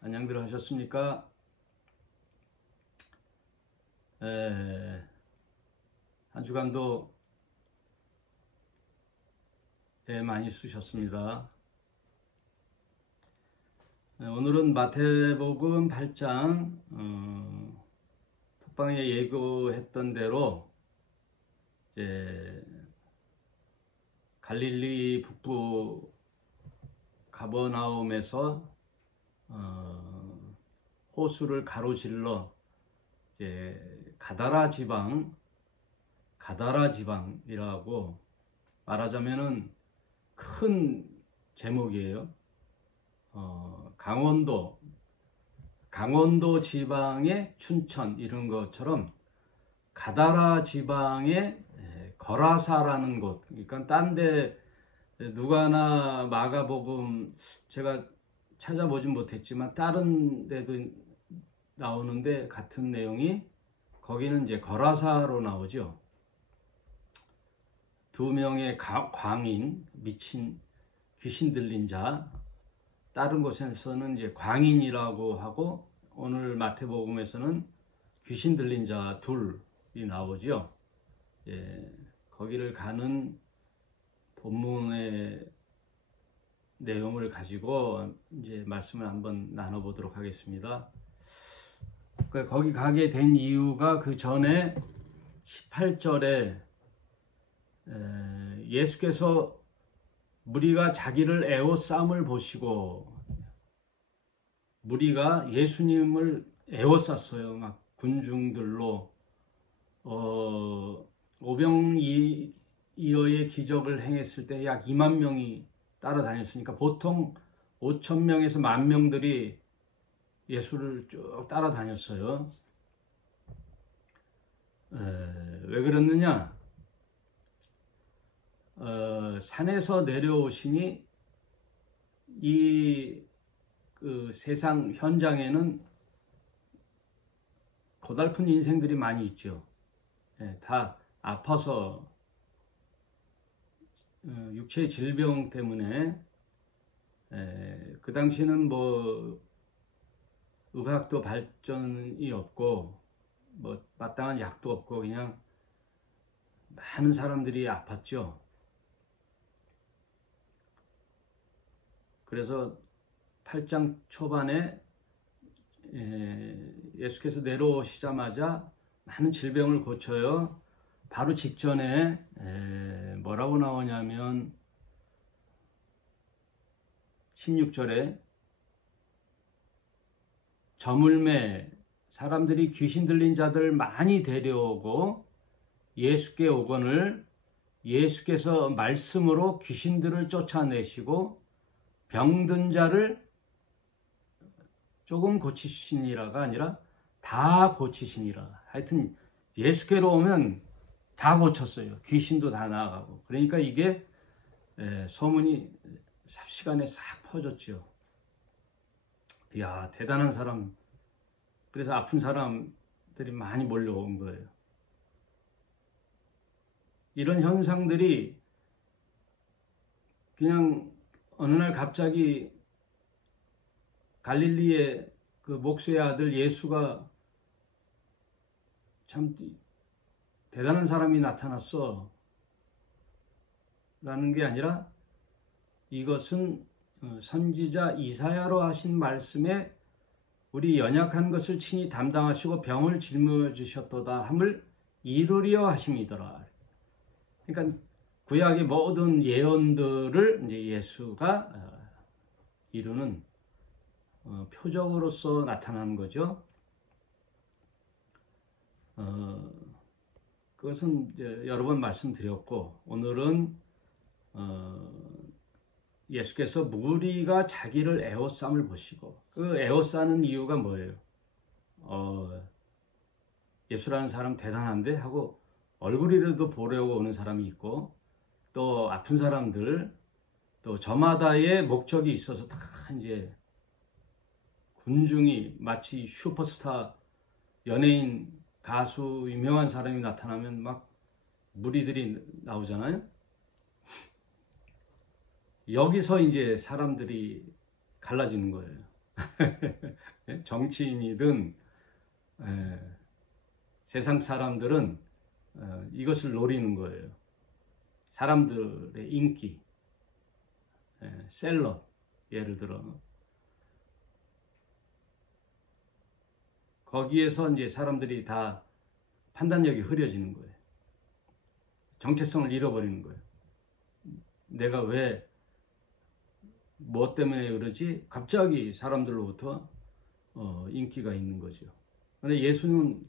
안녕들 하셨습니까? 한 주간도 많이 쓰셨습니다. 오늘은 마태복음 8장 톡방에 예고했던 대로 이제 갈릴리 북부 가버나움에서 호수를 가로질러 이제 가다라 지방이라고 말하자면은 큰 제목이에요. 강원도 지방의 춘천 이런 것처럼 가다라 지방의 거라사라는 곳. 그러니까 딴데 누가나 마가복음 제가 찾아보진 못했지만 다른 데도 나오는데 같은 내용이 거기는 이제 거라사로 나오죠. 두 명의 광인, 미친 귀신 들린 자, 다른 곳에서는 이제 광인이라고 하고 오늘 마태복음에서는 귀신 들린 자 둘이 나오죠. 거기를 가는 본문의 내용을 가지고 이제 말씀을 한번 나눠보도록 하겠습니다. 거기 가게 된 이유가 그 전에 18절에 예수께서 무리가 자기를 애워싸음을 보시고, 무리가 예수님을 애워쌌어요. 막 군중들로 오병이어의 기적을 행했을 때 약 2만 명이 따라다녔으니까 보통 5천 명에서 1만 명들이 예수를 쭉 따라다녔어요. 왜 그랬느냐? 산에서 내려오시니 그 세상 현장에는 고달픈 인생들이 많이 있죠. 다 아파서 육체 질병 때문에 그 당시는 뭐 의학도 발전이 없고 뭐 마땅한 약도 없고 그냥 많은 사람들이 아팠죠. 그래서 8장 초반에 예수께서 내려오시자마자 많은 질병을 고쳐요. 바로 직전에 뭐라고 나오냐면 16절에 저물매 사람들이 귀신 들린 자들 많이 데려오고 예수께 오거늘 예수께서 말씀으로 귀신들을 쫓아내시고 병든 자를 조금 고치시니라가 아니라 다 고치시니라. 하여튼 예수께로 오면 다 고쳤어요. 귀신도 다 나아가고. 그러니까 이게 소문이 삽시간에 싹 퍼졌죠. 이야, 대단한 사람. 그래서 아픈 사람들이 많이 몰려온 거예요. 이런 현상들이 그냥 어느 날 갑자기 갈릴리의 그 목수의 아들 예수가 참 대단한 사람이 나타났어 라는 게 아니라 이것은 선지자 이사야로 하신 말씀에 우리 연약한 것을 친히 담당하시고 병을 짊어 주셨도다 함을 이루려 하심이더라. 그러니까 구약의 모든 예언들을 이제 예수가 이루는 표적으로서 나타나는 거죠. 그것은 이제 여러 번 말씀드렸고 오늘은 예수께서 무리가 자기를 애워싸음을 보시고 그 애워싸는 이유가 뭐예요? 예수라는 사람 대단한데 하고 얼굴이라도 보려고 오는 사람이 있고 또 아픈 사람들 또 저마다의 목적이 있어서 다 이제 군중이 마치 슈퍼스타 연예인 가수 유명한 사람이 나타나면 막 무리들이 나오잖아요. 여기서 이제 사람들이 갈라지는 거예요. 정치인이든 세상 사람들은 이것을 노리는 거예요. 사람들의 인기, 셀럽, 예를 들어 거기에서 이제 사람들이 다 판단력이 흐려지는 거예요. 정체성을 잃어버리는 거예요. 내가 왜, 뭐 때문에 그러지? 갑자기 사람들로부터 인기가 있는 거죠. 그런데 예수는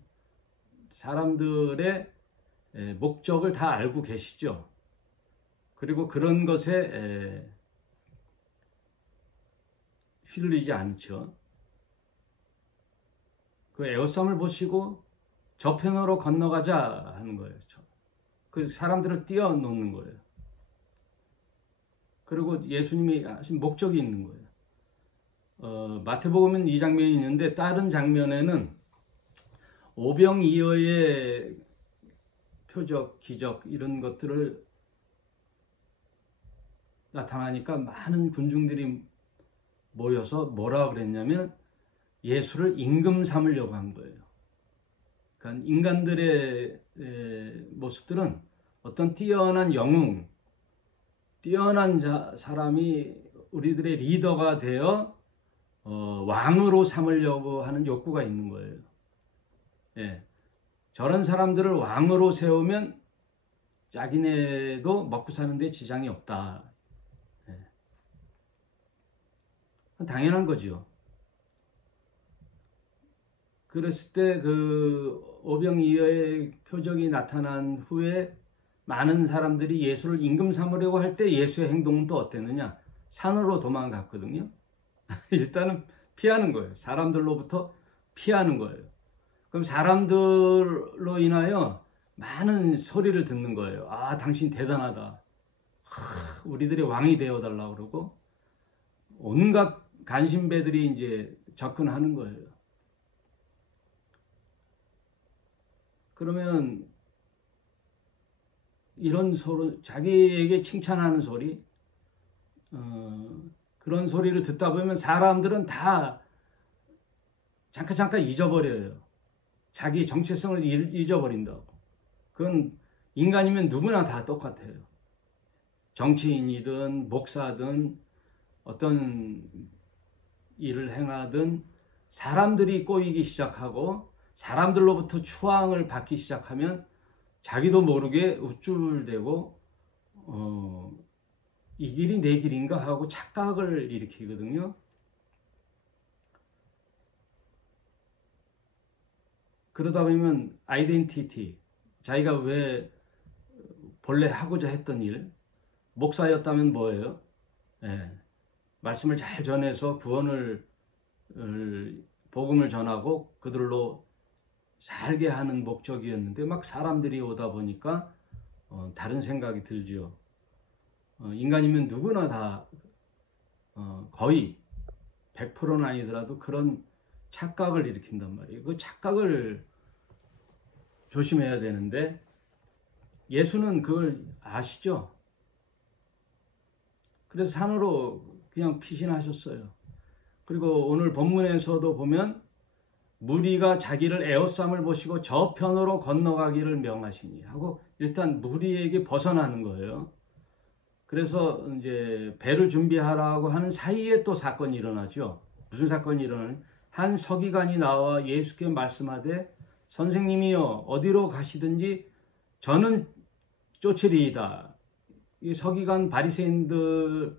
사람들의 목적을 다 알고 계시죠. 그리고 그런 것에 휘둘리지 않죠. 그 에어썸을 보시고 저편으로 건너가자 하는 거예요. 그 사람들을 띄워놓는 거예요. 그리고 예수님이 하신 목적이 있는 거예요. 마태복음은 이 장면이 있는데 다른 장면에는 오병이어의 표적, 기적 이런 것들을 나타나니까 많은 군중들이 모여서 뭐라 그랬냐면 예수를 임금 삼으려고 한 거예요. 그러니까 인간들의 모습들은 어떤 뛰어난 영웅, 뛰어난 사람이 우리들의 리더가 되어 왕으로 삼으려고 하는 욕구가 있는 거예요. 예. 저런 사람들을 왕으로 세우면 자기네도 먹고 사는데 지장이 없다. 예. 당연한 거죠. 그랬을 때 그 오병이어의 표적이 나타난 후에 많은 사람들이 예수를 임금 삼으려고 할 때 예수의 행동은 또 어땠느냐? 산으로 도망갔거든요. 일단은 피하는 거예요. 사람들로부터 피하는 거예요. 그럼 사람들로 인하여 많은 소리를 듣는 거예요. 아, 당신 대단하다. 우리들의 왕이 되어달라고 그러고 온갖 간신배들이 이제 접근하는 거예요. 그러면 이런 소리, 자기에게 칭찬하는 소리, 그런 소리를 듣다 보면 사람들은 다 잠깐 잊어버려요. 자기 정체성을 잊어버린다고. 그건 인간이면 누구나 다 똑같아요. 정치인이든 목사든 어떤 일을 행하든 사람들이 꼬이기 시작하고 사람들로부터 추앙을 받기 시작하면 자기도 모르게 우쭐대고 이 길이 내 길인가 하고 착각을 일으키거든요. 그러다 보면 아이덴티티, 자기가 왜 본래 하고자 했던 일, 목사였다면 뭐예요? 말씀을 잘 전해서 구원을 복음을 전하고 그들로 살게 하는 목적이었는데 막 사람들이 오다 보니까 다른 생각이 들죠. 인간이면 누구나 다 거의 100%는 아니더라도 그런 착각을 일으킨단 말이에요. 그 착각을 조심해야 되는데 예수는 그걸 아시죠? 그래서 산으로 그냥 피신하셨어요. 그리고 오늘 본문에서도 보면 무리가 자기를 에워쌈을 보시고 저편으로 건너가기를 명하시니 하고 일단 무리에게 벗어나는 거예요. 그래서 이제 배를 준비하라고 하는 사이에 또 사건이 일어나죠. 무슨 사건이 일어나냐? 한 서기관이 나와 예수께 말씀하되 선생님이여 어디로 가시든지 저는 쫓으리이다. 이 서기관 바리새인들은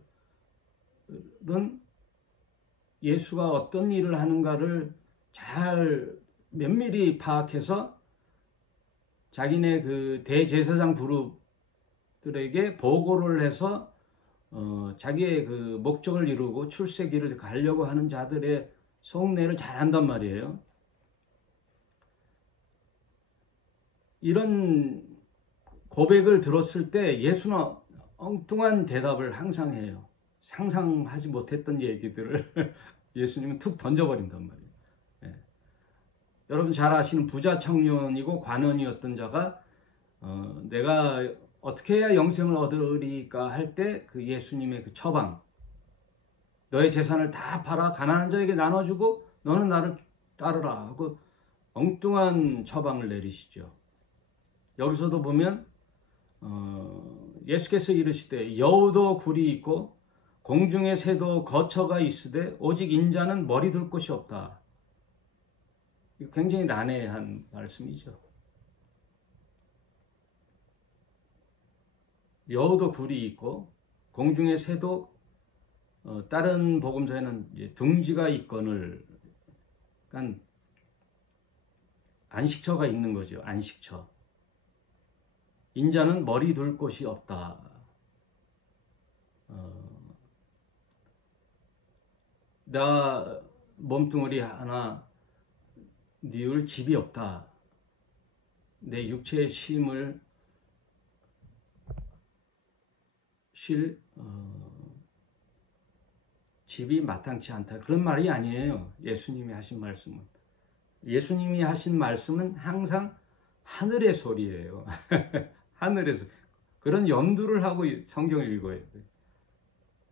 예수가 어떤 일을 하는가를 잘 면밀히 파악해서 자기네 그 대제사장 그룹들에게 보고를 해서 자기의 그 목적을 이루고 출세기를 가려고 하는 자들의 속내를 잘 안단 말이에요. 이런 고백을 들었을 때 예수는 엉뚱한 대답을 항상 해요. 상상하지 못했던 얘기들을 예수님은 툭 던져버린단 말이에요. 여러분 잘 아시는 부자 청년이고 관원이었던 자가 내가 어떻게 해야 영생을 얻으리까 할 때 그 예수님의 그 처방, 너의 재산을 다 팔아 가난한 자에게 나눠주고 너는 나를 따르라 하고 엉뚱한 처방을 내리시죠. 여기서도 보면 예수께서 이르시되 여우도 굴이 있고 공중의 새도 거처가 있으되 오직 인자는 머리 둘 곳이 없다. 굉장히 난해한 말씀이죠. 여우도 굴이 있고 공중의 새도 다른 복음서에는 이제 둥지가 있거늘, 그러니까 안식처가 있는 거죠. 안식처. 인자는 머리 둘 곳이 없다. 나 몸뚱어리 하나 뉘울 집이 없다. 내 육체의 쉼을 쉴 집이 마땅치 않다. 그런 말이 아니에요. 예수님이 하신 말씀은. 예수님이 하신 말씀은 항상 하늘의 소리예요. 하늘의 소리. 그런 염두를 하고 성경을 읽어야 돼요.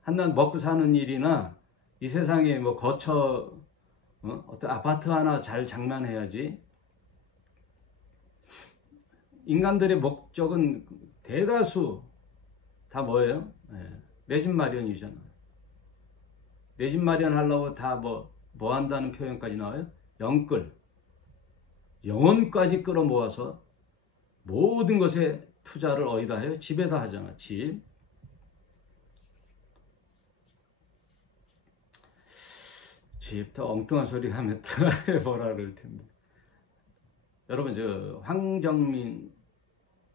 한낱 먹고 사는 일이나 이 세상에 뭐 거처, 어떤 아파트 하나 잘 장만해야지. 인간들의 목적은 대다수 다 뭐예요? 내 집 마련이잖아. 내 집 마련하려고 다 뭐 한다는 표현까지 나와요? 영끌. 영혼까지 끌어모아서 모든 것에 투자를 어디다 해요? 집에다 하잖아. 집. 집 더 엉뚱한 소리 하면 또 뭐라 그럴 텐데. 여러분 저 황정민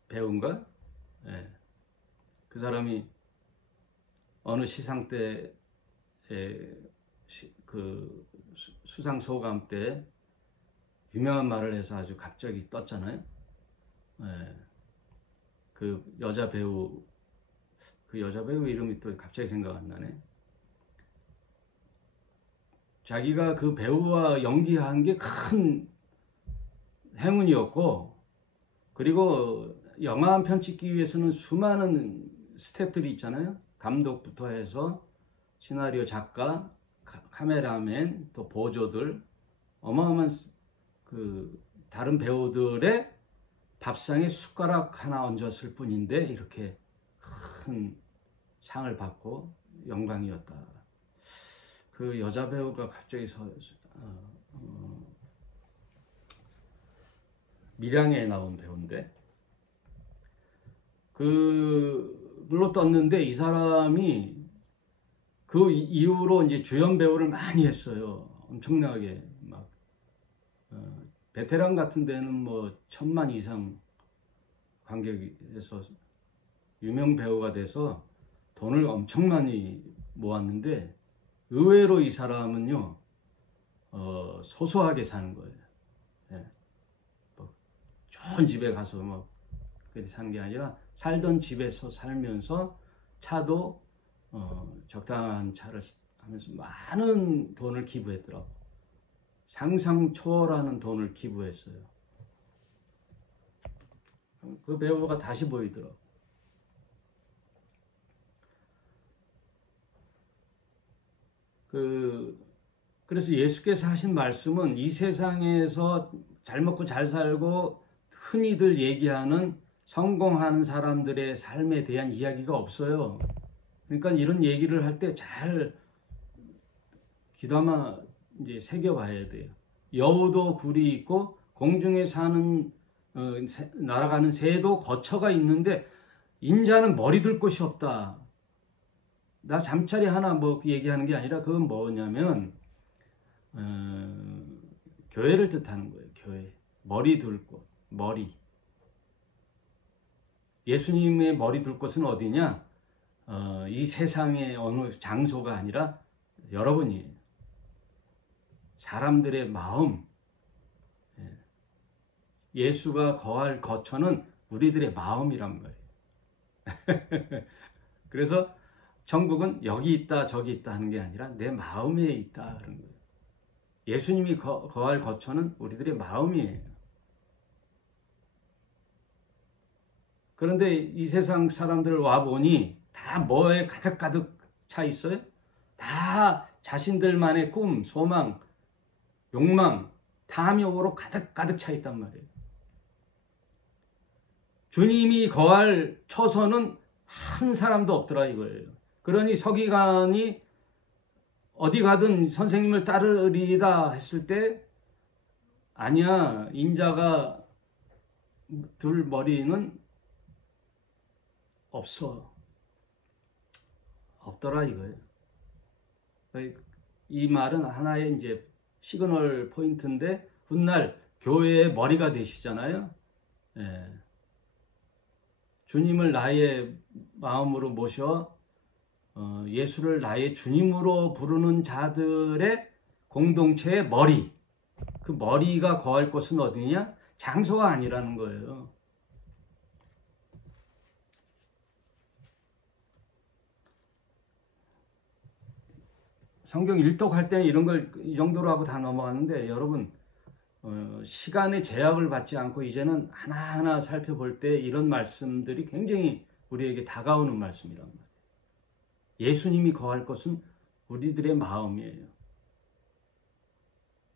배우인가? 그 사람이 어느 시상 때 그 수상 소감 때 유명한 말을 해서 아주 갑자기 떴잖아요. 그 여자 배우 이름이 또 갑자기 생각 안 나네. 자기가 그 배우와 연기한 게 큰 행운이었고, 그리고 영화 한 편 찍기 위해서는 수많은 스태프들이 있잖아요. 감독부터 해서 시나리오 작가, 카메라맨, 또 보조들, 어마어마한 그 다른 배우들의 밥상에 숟가락 하나 얹었을 뿐인데 이렇게 큰 상을 받고 영광이었다. 그 여자 배우가 갑자기 밀양에 나온 배우인데 물로 떴는데 이 사람이 그 이후로 이제 주연 배우를 많이 했어요. 엄청나게 막 베테랑 같은 데는 뭐 1000만 이상 관객에서 유명 배우가 돼서 돈을 엄청 많이 모았는데 의외로 이 사람은요 소소하게 사는 거예요. 뭐 좋은 집에 가서 뭐 그렇게 사는 게 아니라 살던 집에서 살면서 차도 적당한 차를 하면서 많은 돈을 기부했더라고. 상상 초월하는 돈을 기부했어요. 그 배우가 다시 보이더라고. 그래서 예수께서 하신 말씀은 이 세상에서 잘 먹고 잘 살고 흔히들 얘기하는 성공하는 사람들의 삶에 대한 이야기가 없어요. 그러니까 이런 얘기를 할 때 잘 귀담아 이제 새겨봐야 돼요. 여우도 굴이 있고 공중에 사는 날아가는 새도 거처가 있는데 인자는 머리 둘 곳이 없다. 나 잠자리 하나 뭐 얘기하는 게 아니라 그건 뭐냐면 교회를 뜻하는 거예요. 교회. 머리 둘 곳. 머리. 예수님의 머리 둘 곳은 어디냐? 이 세상의 어느 장소가 아니라 여러분이에요. 사람들의 마음. 예수가 거할 거처는 우리들의 마음이란 말이에요. 그래서 천국은 여기 있다 저기 있다 하는 게 아니라 내 마음에 있다 그런 거예요. 예수님이 거할 거처는 우리들의 마음이에요. 그런데 이 세상 사람들 와보니 다 뭐에 가득 차 있어요? 다 자신들만의 꿈, 소망, 욕망, 탐욕으로 가득 차 있단 말이에요. 주님이 거할 처소는 한 사람도 없더라 이거예요. 그러니 서기관이 어디 가든 선생님을 따르리다 했을 때 아니야, 인자가 둘 머리는 없더라 이거예요. 이 말은 하나의 이제 시그널 포인트인데 훗날 교회의 머리가 되시잖아요. 예. 주님을 나의 마음으로 모셔 예수를 나의 주님으로 부르는 자들의 공동체의 머리, 그 머리가 거할 곳은 어디냐? 장소가 아니라는 거예요. 성경 일독할 때는 이런 걸 이 정도로 하고 다 넘어갔는데 여러분 시간의 제약을 받지 않고 이제는 하나하나 살펴볼 때 이런 말씀들이 굉장히 우리에게 다가오는 말씀이란 말이에요. 예수님이 거할 것은 우리들의 마음이에요.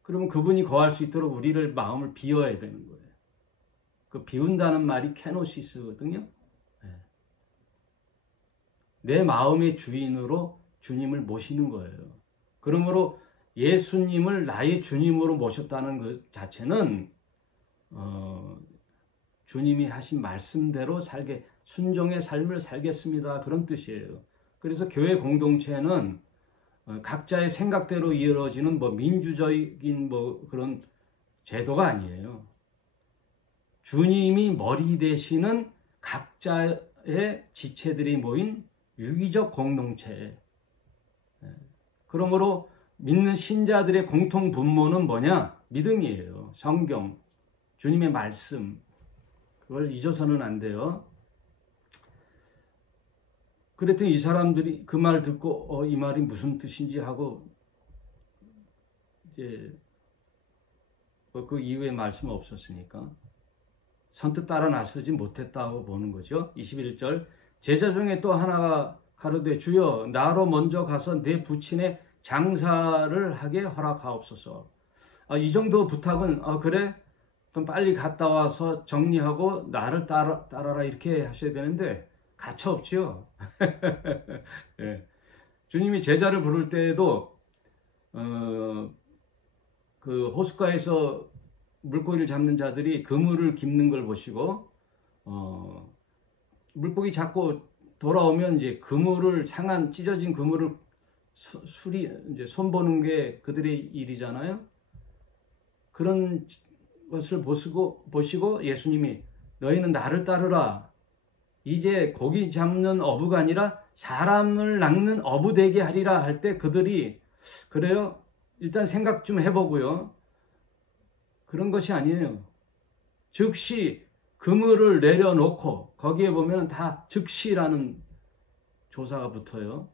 그러면 그분이 거할 수 있도록 우리를 마음을 비워야 되는 거예요. 그 비운다는 말이 케노시스거든요. 내 마음의 주인으로 주님을 모시는 거예요. 그러므로 예수님을 나의 주님으로 모셨다는 것 자체는 주님이 하신 말씀대로 순종의 삶을 살겠습니다. 그런 뜻이에요. 그래서 교회 공동체는 각자의 생각대로 이루어지는 민주적인 그런 제도가 아니에요. 주님이 머리 되시는 각자의 지체들이 모인 유기적 공동체. 그러므로 믿는 신자들의 공통 분모는 뭐냐? 믿음이에요. 성경, 주님의 말씀. 그걸 잊어서는 안 돼요. 그랬더니 이 사람들이 그 말 듣고 이 말이 무슨 뜻인지 하고 이제 그 이후에 말씀 없었으니까 선뜻 따라 나서지 못했다고 보는 거죠. 21절 제자 중에 또 하나가 가로되 주여 나로 먼저 가서 내 부친의 장사를 하게 허락하옵소서. 이 정도 부탁은 그래? 그럼 빨리 갔다 와서 정리하고 나를 따라라 이렇게 하셔야 되는데 가차없지요. 네. 주님이 제자를 부를 때에도 그 호숫가에서 물고기를 잡는 자들이 그물을 깁는 걸 보시고 물고기 잡고 돌아오면 이제 그물을 상한 찢어진 그물을 이제 손보는 게 그들의 일이잖아요. 그런 것을 보시고 예수님이 너희는 나를 따르라. 이제 고기 잡는 어부가 아니라 사람을 낚는 어부 되게 하리라 할 때 그들이 그래요? 일단 생각 좀 해보고요. 그런 것이 아니에요. 즉시 그물을 내려놓고 거기에 보면 다 즉시라는 조사가 붙어요.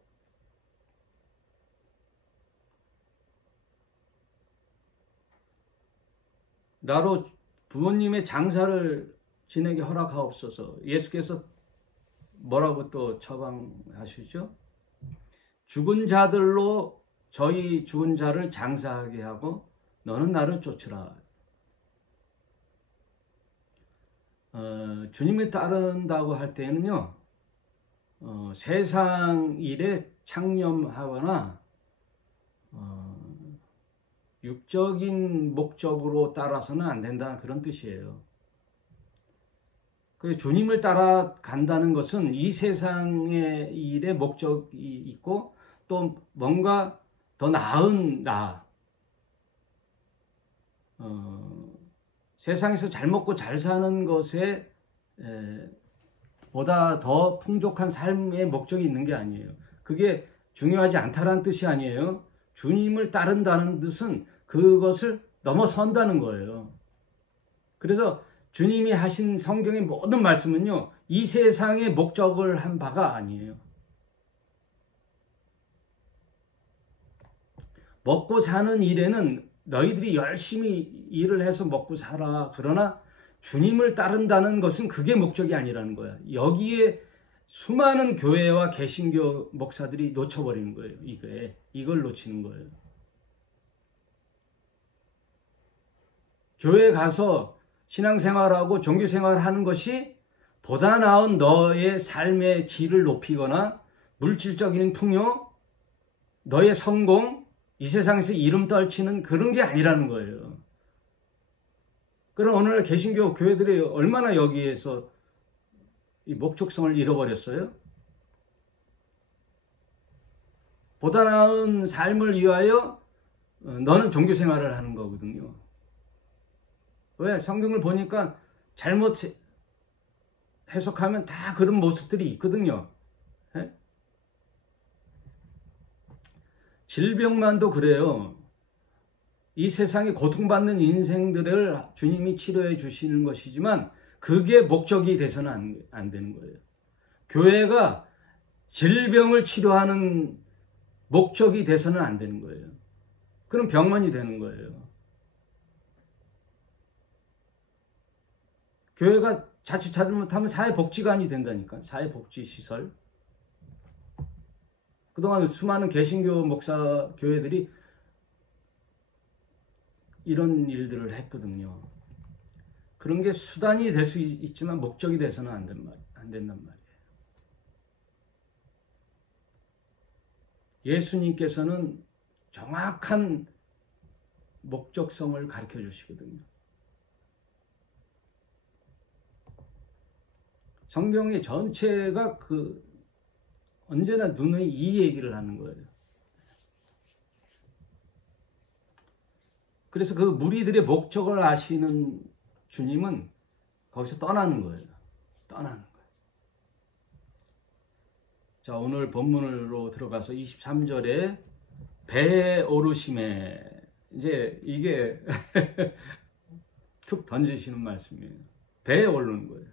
나로 부모님의 장사를 지내게 허락하옵소서. 예수께서 뭐라고 또 처방하시죠? 죽은 자들로 저희 죽은 자를 장사하게 하고 너는 나를 쫓으라. 주님을 따른다고 할 때는요, 세상 일에 창념하거나 육적인 목적으로 따라서는 안 된다 그런 뜻이에요. 주님을 따라간다는 것은 이 세상의 일에 목적이 있고 또 뭔가 더 나은 세상에서 잘 먹고 잘 사는 것에 보다 더 풍족한 삶의 목적이 있는 게 아니에요. 그게 중요하지 않다라는 뜻이 아니에요. 주님을 따른다는 뜻은 그것을 넘어선다는 거예요. 그래서 주님이 하신 성경의 모든 말씀은요, 이 세상의 목적을 한 바가 아니에요. 먹고 사는 일에는 너희들이 열심히 일을 해서 먹고 살아. 그러나 주님을 따른다는 것은 그게 목적이 아니라는 거야. 여기에 수많은 교회와 개신교 목사들이 놓쳐버리는 거예요. 이걸 놓치는 거예요. 교회 가서 신앙생활하고 종교생활하는 것이 보다 나은 너의 삶의 질을 높이거나 물질적인 풍요, 너의 성공, 이 세상에서 이름 떨치는 그런 게 아니라는 거예요. 그럼 오늘날 개신교 교회들이 얼마나 여기에서 이 목적성을 잃어버렸어요? 보다 나은 삶을 위하여 너는 종교생활을 하는 거거든요. 왜? 성경을 보니까 잘못 해석하면 다 그런 모습들이 있거든요. 예? 질병만도 그래요. 이 세상에 고통받는 인생들을 주님이 치료해 주시는 것이지만 그게 목적이 돼서는 안 되는 거예요. 교회가 질병을 치료하는 목적이 돼서는 안 되는 거예요. 그럼 병원이 되는 거예요. 교회가 자칫 잘못하면 사회복지관이 된다니까. 사회복지시설. 그동안 수많은 개신교 목사 교회들이 이런 일들을 했거든요. 그런 게 수단이 될 수 있지만 목적이 돼서는 안 된단 말이에요. 예수님께서는 정확한 목적성을 가르쳐 주시거든요. 성경의 전체가 언제나 눈에 이 얘기를 하는 거예요. 그래서 그 무리들의 목적을 아시는 주님은 거기서 떠나는 거예요. 떠나는 거예요. 자, 오늘 본문으로 들어가서 23절에 배에 오르심에 이제 이게 툭 던지시는 말씀이에요. 배에 오르는 거예요.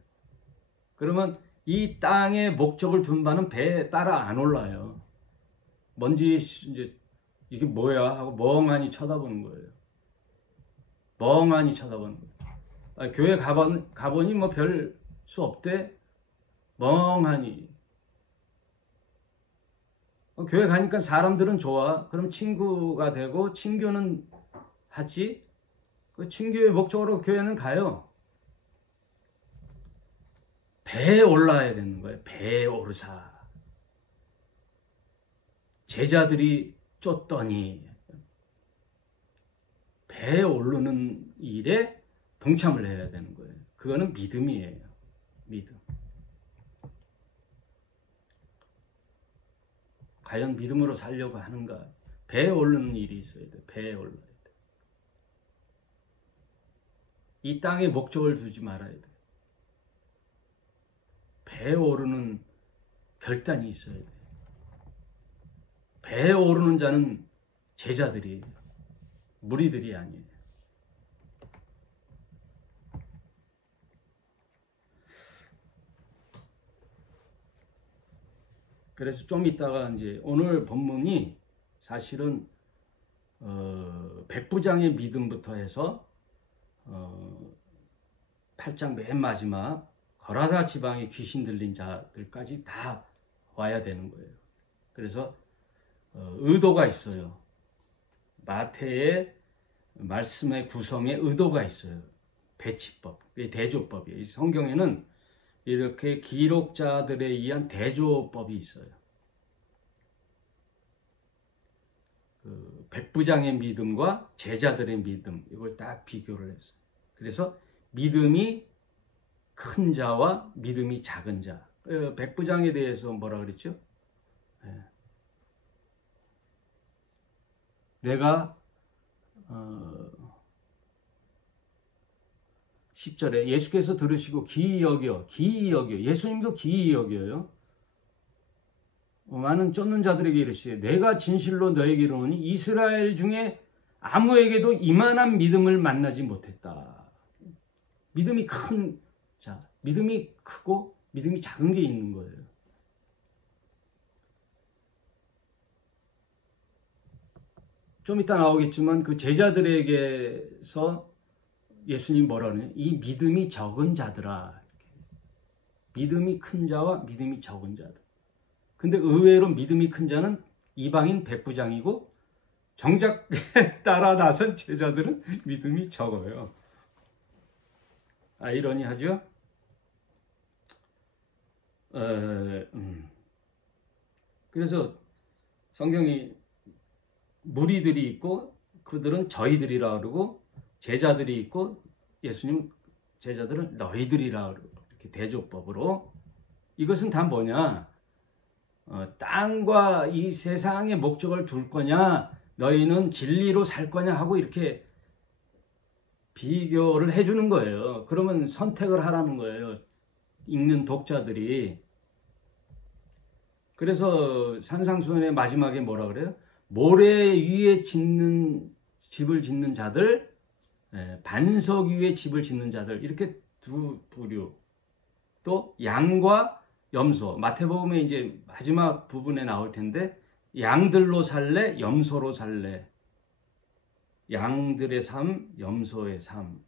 그러면 이 땅에 목적을 둔 바는 배에 따라 안 올라요. 뭔지 이제 이게 뭐야 하고 멍하니 쳐다보는 거예요. 멍하니 쳐다보는 거예요. 교회 가보니 뭐 별 수 없대. 멍하니. 교회 가니까 사람들은 좋아. 그럼 친구가 되고 친교는 하지. 그 친교의 목적으로 교회는 가요. 배에 올라야 되는 거예요. 배에 오르사. 제자들이 쫓더니 배에 오르는 일에 동참을 해야 되는 거예요. 그거는 믿음이에요. 믿음. 과연 믿음으로 살려고 하는가? 배에 오르는 일이 있어야 돼. 배에 올라야 돼. 이 땅에 목적을 두지 말아야 돼. 배에 오르는 결단이 있어야 돼. 배에 오르는 자는 제자들이에요. 무리들이 아니에요. 그래서 좀 이따가 이제 오늘 본문이 사실은 백부장의 믿음부터 해서 8장 맨 마지막 거라사 지방의 귀신 들린 자들까지 다 와야 되는 거예요. 그래서 의도가 있어요. 마태의 말씀의 구성에 의도가 있어요. 배치법, 대조법이에요. 성경에는 이렇게 기록자들에 의한 대조법이 있어요. 백부장의 믿음과 제자들의 믿음, 이걸 딱 비교를 했어요. 그래서 믿음이 큰 자와 믿음이 작은 자. 백부장에 대해서 뭐라 그랬죠? 내가 10절에 예수께서 들으시고 기이 여겨. 예수님도 기이 여겨요. 많은 쫓는 자들에게 이르시되 내가 진실로 너에게 이르노니 이스라엘 중에 아무에게도 이만한 믿음을 만나지 못했다. 믿음이 큰 자, 믿음이 크고 믿음이 작은 게 있는 거예요. 좀 이따 나오겠지만 그 제자들에게서 예수님 뭐라 그러냐? 이 믿음이 적은 자들아. 믿음이 큰 자와 믿음이 적은 자들. 근데 의외로 믿음이 큰 자는 이방인 백부장이고 정작 따라 나선 제자들은 믿음이 적어요. 아이러니하죠? 그래서 성경이 무리들이 있고 그들은 저희들이라 그러고 제자들이 있고 예수님 제자들은 너희들이라 그러고 이렇게 대조법으로 이것은 다 뭐냐? 땅과 이 세상의 목적을 둘 거냐 너희는 진리로 살 거냐 하고 이렇게 비교를 해주는 거예요. 그러면 선택을 하라는 거예요. 읽는 독자들이. 그래서 산상수훈의 마지막에 뭐라 그래요? 모래 위에 집을 짓는 자들, 반석 위에 집을 짓는 자들 이렇게 두 부류. 또 양과 염소. 마태복음에 이제 마지막 부분에 나올 텐데 양들로 살래, 염소로 살래. 양들의 삶, 염소의 삶.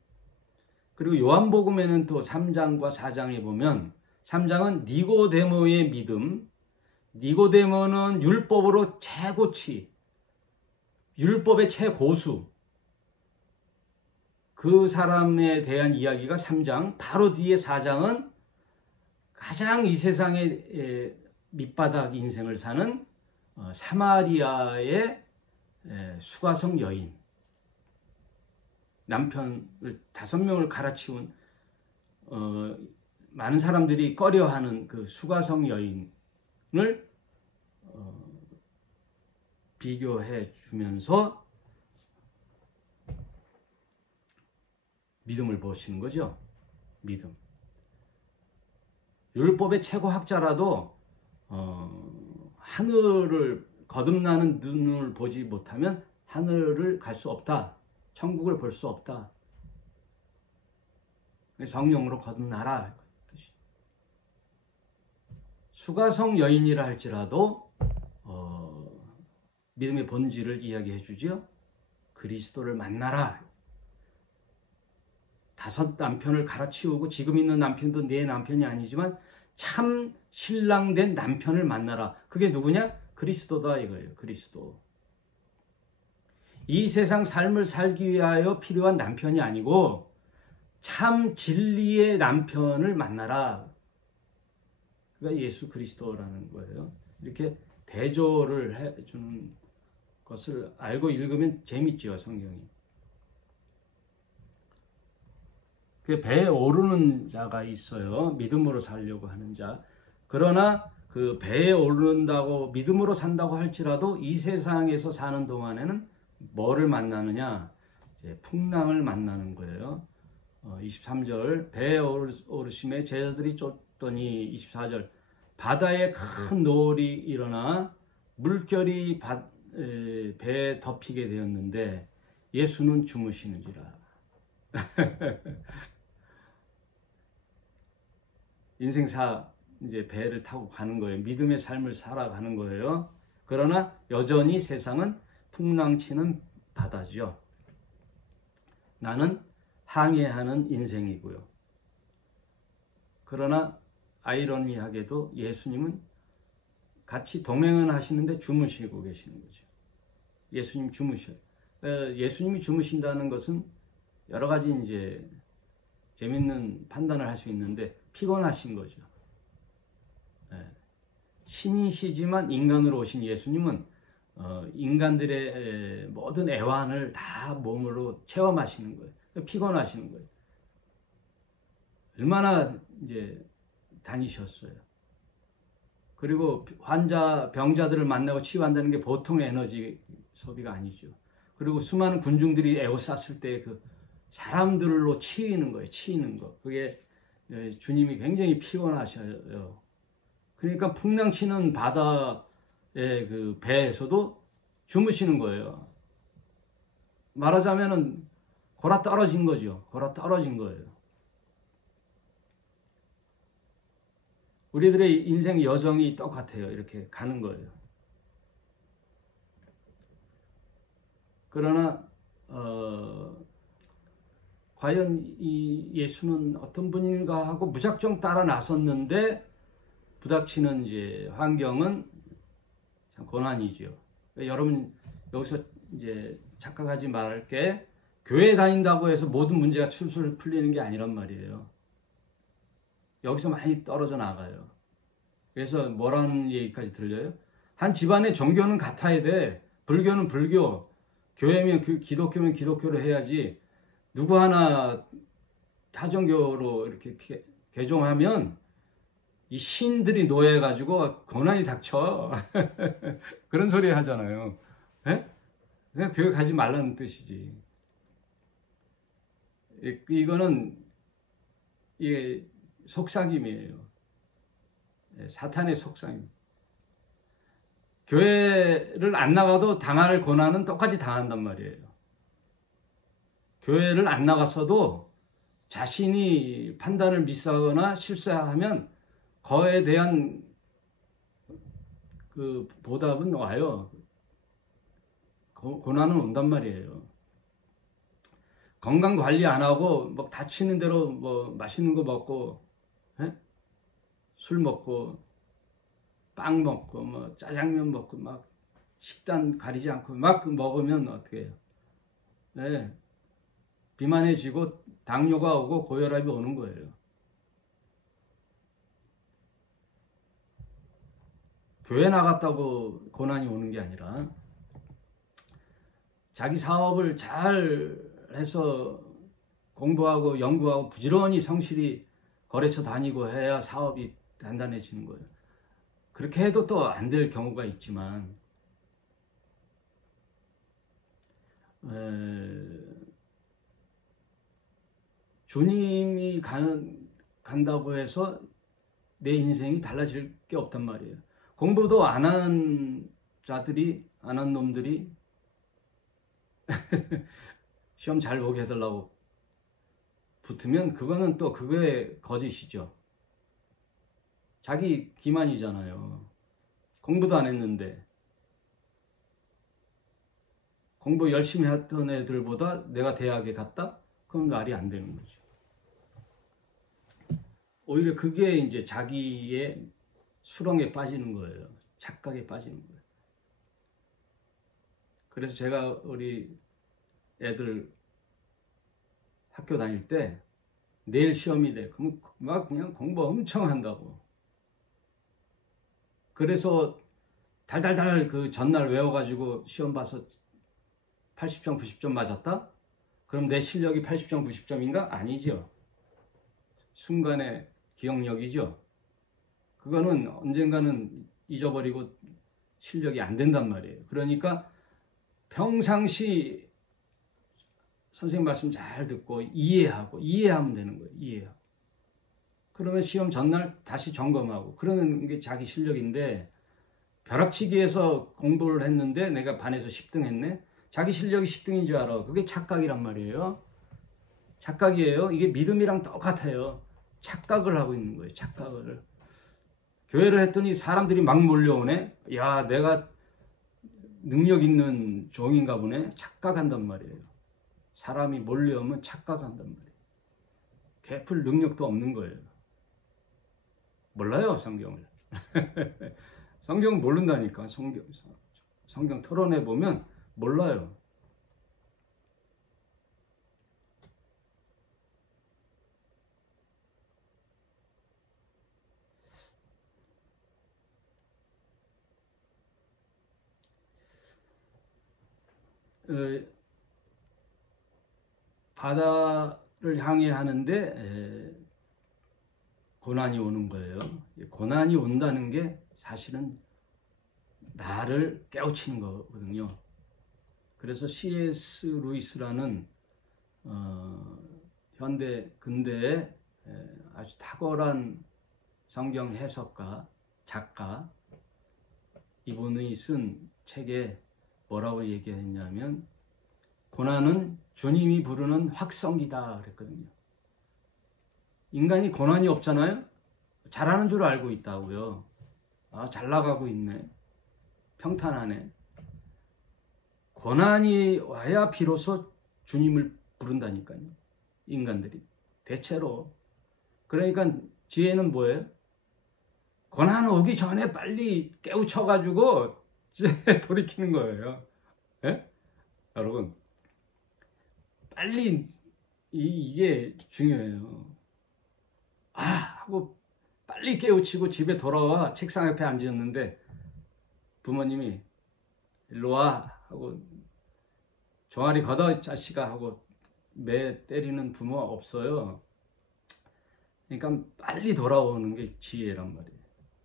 그리고 요한복음에는 또 3장과 4장에 보면 3장은 니고데모의 믿음. 니고데모는 율법으로 최고치, 율법의 최고수. 그 사람에 대한 이야기가 3장, 바로 뒤에 4장은 가장 이 세상의 밑바닥 인생을 사는 사마리아의 수가성 여인. 남편을 5명을 갈아치운 많은 사람들이 꺼려하는 그 수가성 여인을 비교해 주면서 믿음을 보시는 거죠. 믿음. 율법의 최고 학자라도 하늘을 거듭나는 눈을 보지 못하면 하늘을 갈 수 없다. 천국을 볼 수 없다. 성령으로 거듭나라. 수가성 여인이라 할지라도 믿음의 본질을 이야기해 주죠. 그리스도를 만나라. 5 남편을 갈아치우고 지금 있는 남편도 내 남편이 아니지만 참 신랑된 남편을 만나라. 그게 누구냐? 그리스도다 이거예요. 그리스도. 이 세상 삶을 살기 위하여 필요한 남편이 아니고 참 진리의 남편을 만나라. 그러니까 예수 그리스도라는 거예요. 이렇게 대조를 해주는 것을 알고 읽으면 재밌죠, 성경이. 그 배에 오르는 자가 있어요. 믿음으로 살려고 하는 자. 그러나 그 배에 오른다고 믿음으로 산다고 할지라도 이 세상에서 사는 동안에는 뭐를 만나느냐? 이제 풍랑을 만나는 거예요. 23절 배에 오르심에 제자들이 쫓더니 24절 바다에 큰 노을이 일어나 물결이 배에 덮이게 되었는데 예수는 주무시는지라. 인생사 이제 배를 타고 가는 거예요. 믿음의 삶을 살아가는 거예요. 그러나 여전히 세상은 풍랑치는 바다죠. 나는 항해하는 인생이고요. 그러나 아이러니하게도 예수님은 같이 동행은 하시는데 주무시고 계시는 거죠. 예수님 주무셔요. 예수님이 주무신다는 것은 여러 가지 이제 재밌는 판단을 할 수 있는데 피곤하신 거죠. 신이시지만 인간으로 오신 예수님은 인간들의 모든 애환을 다 몸으로 체험하시는 거예요. 피곤하시는 거예요. 얼마나 이제 다니셨어요. 그리고 병자들을 만나고 치유한다는 게 보통의 에너지 소비가 아니죠. 그리고 수많은 군중들이 에워쌌을 때 그 사람들로 치이는 거예요. 치이는 거. 그게 주님이 굉장히 피곤하셔요. 그러니까 풍랑치는 바다의 그 배에서도 주무시는 거예요. 말하자면은 골아 떨어진 거죠. 골아 떨어진 거예요. 우리들의 인생 여정이 똑같아요. 이렇게 가는 거예요. 그러나 과연 이 예수는 어떤 분인가 하고 무작정 따라 나섰는데 부닥치는 이제 환경은 참 고난이죠. 그러니까 여러분 여기서 이제 착각하지 말할 게 교회 다닌다고 해서 모든 문제가 술술 풀리는 게 아니란 말이에요. 여기서 많이 떨어져 나가요. 그래서 뭐라는 얘기까지 들려요? 한 집안의 종교는 같아야 돼. 불교는 불교, 교회면 기독교면 기독교로 해야지. 누구 하나 타종교로 이렇게 개종하면 이 신들이 노예해가지고 고난이 닥쳐. 그런 소리 하잖아요. 예? 그냥 교회 가지 말라는 뜻이지. 이거는 이게 속삭임이에요. 사탄의 속삭임. 교회를 안 나가도 당할 고난은 똑같이 당한단 말이에요. 교회를 안 나갔어도 자신이 판단을 미스하거나 실수하면 그거에 대한 그 보답은 와요. 고난은 온단 말이에요. 건강 관리 안 하고 뭐 다치는 대로 뭐 맛있는 거 먹고, 에? 술 먹고, 빵 먹고, 뭐 짜장면 먹고, 막 식단 가리지 않고 막 먹으면 어떻게 해요? 네. 비만해지고 당뇨가 오고 고혈압이 오는 거예요. 교회 나갔다고 고난이 오는 게 아니라 자기 사업을 잘 해서 공부하고 연구하고 부지런히 성실히 거래처 다니고 해야 사업이 단단해지는 거예요. 그렇게 해도 또 안 될 경우가 있지만 주님이 간다고 해서 내 인생이 달라질 게 없단 말이에요. 공부도 안 한 자들이, 안 한 놈들이 시험 잘 보게 해달라고 붙으면 그거는 또 그거의 거짓이죠. 자기 기만이잖아요. 공부도 안 했는데 공부 열심히 했던 애들보다 내가 대학에 갔다? 그럼 말이 안 되는 거죠. 오히려 그게 이제 자기의 수렁에 빠지는 거예요. 착각에 빠지는 거예요. 그래서 제가 우리 애들 학교 다닐 때 내일 시험이 돼. 그럼 막 그냥 공부 엄청 한다고. 그래서 달달달 그 전날 외워가지고 시험 봐서 80점, 90점 맞았다? 그럼 내 실력이 80점, 90점인가? 아니죠. 순간의 기억력이죠. 그거는 언젠가는 잊어버리고 실력이 안 된단 말이에요. 그러니까 평상시 선생님 말씀 잘 듣고 이해하면 되는 거예요. 이해하고. 그러면 시험 전날 다시 점검하고 그러는 게 자기 실력인데 벼락치기에서 공부를 했는데 내가 반에서 10등 했네? 자기 실력이 10등인 줄 알아. 그게 착각이란 말이에요. 착각이에요. 이게 믿음이랑 똑같아요. 착각을 하고 있는 거예요. 착각을. 교회를 했더니 사람들이 막 몰려오네. 야, 내가 능력 있는 종인가 보네. 착각한단 말이에요. 사람이 몰려오면 착각한단 말이에요. 베풀 능력도 없는 거예요. 몰라요, 성경을. 성경 모른다니까. 성경 토론해 보면 몰라요. 바다를 향해 하는데 고난이 오는 거예요. 고난이 온다는 게 사실은 나를 깨우치는 거거든요. 그래서 C.S. 루이스라는 현대 근대의 아주 탁월한 성경 해석가, 작가, 이분이 쓴 책에 뭐라고 얘기했냐면 고난은 주님이 부르는 확성기다 그랬거든요. 인간이 고난이 없잖아요. 잘하는 줄 알고 있다고요. 아, 잘 나가고 있네. 평탄하네. 고난이 와야 비로소 주님을 부른다니까요. 인간들이 대체로. 그러니까 지혜는 뭐예요? 고난 오기 전에 빨리 깨우쳐가지고 돌이키는 거예요. 예? 여러분, 빨리 이게 중요해요. 하고 빨리 깨우치고 집에 돌아와 책상 옆에 앉았는데 부모님이 일로 와 하고 종아리 걷어 자식아 하고 매 때리는 부모 없어요. 그러니까 빨리 돌아오는 게 지혜란 말이에요.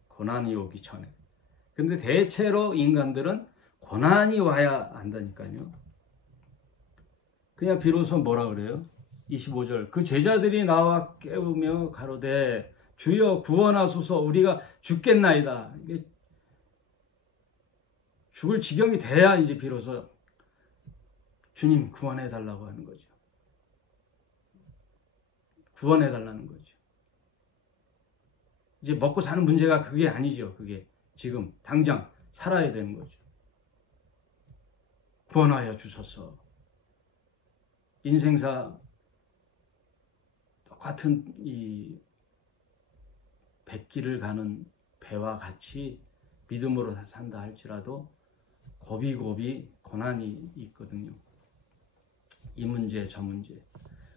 고난이 오기 전에. 근데 대체로 인간들은 고난이 와야 한다니까요. 그냥 비로소 뭐라 그래요? 25절. 그 제자들이 나와 깨우며 가로되 주여 구원하소서 우리가 죽겠나이다. 이게 죽을 지경이 돼야 이제 비로소 주님 구원해 달라고 하는 거죠. 구원해 달라는 거죠. 이제 먹고 사는 문제가 그게 아니죠. 그게 지금 당장 살아야 되는 거죠. 구원하여 주소서. 인생사 똑같은 이 백길을 가는 배와 같이 믿음으로 산다 할지라도 고비고비 고난이 있거든요. 이 문제 저 문제.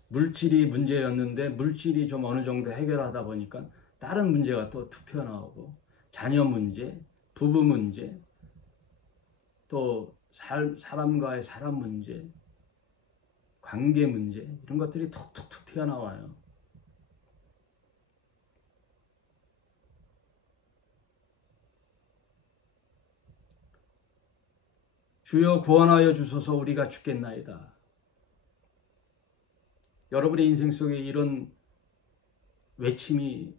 물질이 문제였는데 물질이 좀 어느 정도 해결하다 보니까 다른 문제가 또 툭 튀어나오고 자녀 문제, 부부 문제, 또 사람과의 사람 문제, 관계 문제 이런 것들이 툭툭툭 튀어나와요. 주여 구원하여 주소서 우리가 죽겠나이다. 여러분의 인생 속에 이런 외침이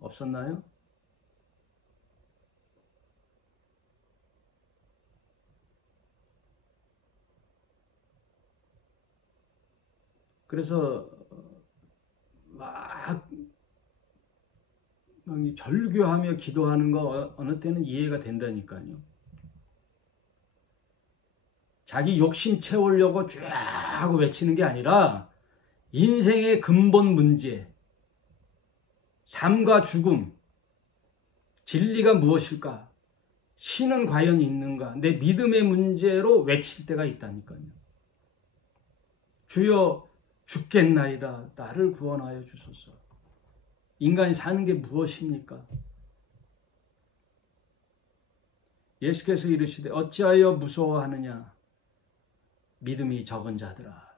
없었나요? 그래서 막 절규하며 기도하는 거 어느 때는 이해가 된다니까요. 자기 욕심 채우려고 쫙 하고 외치는 게 아니라 인생의 근본 문제, 삶과 죽음, 진리가 무엇일까? 신은 과연 있는가? 내 믿음의 문제로 외칠 때가 있다니까요. 주여 죽겠나이다. 나를 구원하여 주소서. 인간이 사는 게 무엇입니까? 예수께서 이르시되 어찌하여 무서워하느냐? 믿음이 적은 자들아.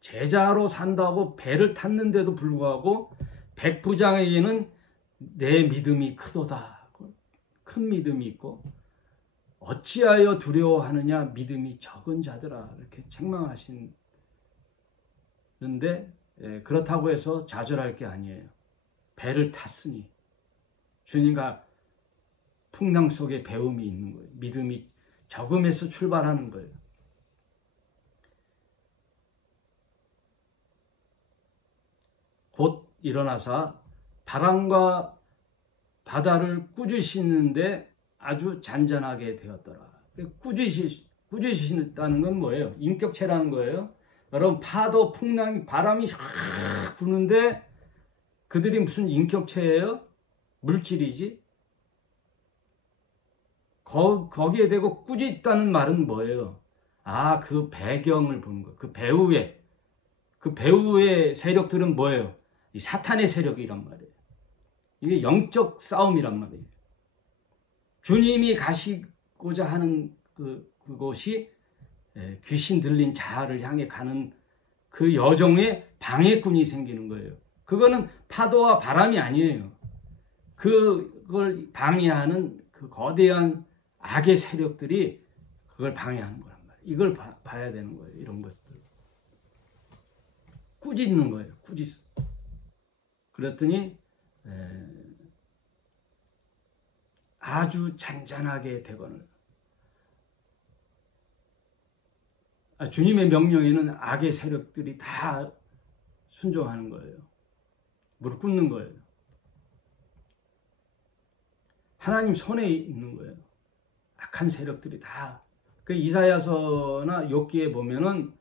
제자로 산다고 배를 탔는데도 불구하고 백부장에게는 내 믿음이 크도다. 큰 믿음이 있고 어찌하여 두려워하느냐 믿음이 적은 자들아 이렇게 책망하시는데 그렇다고 해서 좌절할 게 아니에요. 배를 탔으니 주님과 풍랑 속에 배움이 있는 거예요. 믿음이 적음에서 출발하는 거예요. 곧 일어나사 바람과 바다를 꾸짖으시는데 아주 잔잔하게 되었더라. 꾸짖으시다는 건 뭐예요? 인격체라는 거예요. 여러분 파도, 풍랑, 바람이 샥 부는데 그들이 무슨 인격체예요? 물질이지. 거기에 대고 꾸짖다는 말은 뭐예요? 그 배경을 보는 거예요. 그 배우의 세력들은 뭐예요? 이 사탄의 세력이란 말이에요. 이게 영적 싸움이란 말이에요. 주님이 가시고자 하는 그곳이 귀신 들린 자아를 향해 가는 그 여정에 방해꾼이 생기는 거예요. 그거는 파도와 바람이 아니에요. 그걸 방해하는 그 거대한 악의 세력들이 그걸 방해하는 거란 말이에요. 이걸 봐야 되는 거예요. 이런 것들. 꾸짖는 거예요. 그랬더니 아주 잔잔하게 되거늘. 주님의 명령에는 악의 세력들이 다 순종하는 거예요. 무릎 꿇는 거예요. 하나님 손에 있는 거예요. 악한 세력들이 다. 그 이사야서나 욥기에 보면은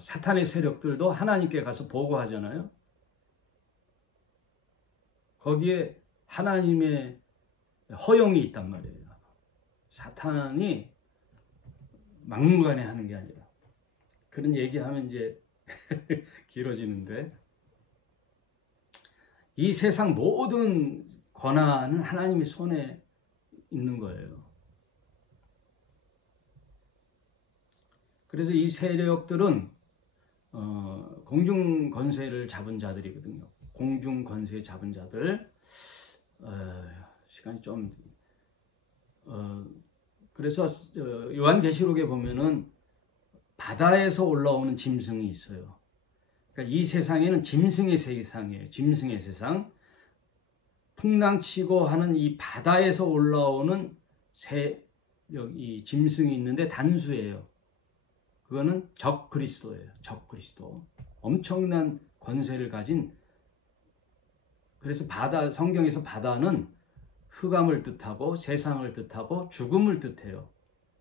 사탄의 세력들도 하나님께 가서 보고하잖아요. 거기에 하나님의 허용이 있단 말이에요. 사탄이 막무가내 하는 게 아니라. 그런 얘기하면 이제 길어지는데, 이 세상 모든 권한은 하나님의 손에 있는 거예요. 그래서 이 세력들은 공중 권세를 잡은 자들이거든요. 공중 권세 잡은 자들. 시간이 좀 그래서 요한계시록에 보면은 바다에서 올라오는 짐승이 있어요. 그러니까 이 세상에는 짐승의 세상이에요. 짐승의 세상. 풍랑치고 하는 이 바다에서 올라오는 이 짐승이 있는데 단수예요. 그거는 적 그리스도예요. 적 그리스도. 엄청난 권세를 가진. 그래서 성경에서 바다는 흑암을 뜻하고 세상을 뜻하고 죽음을 뜻해요.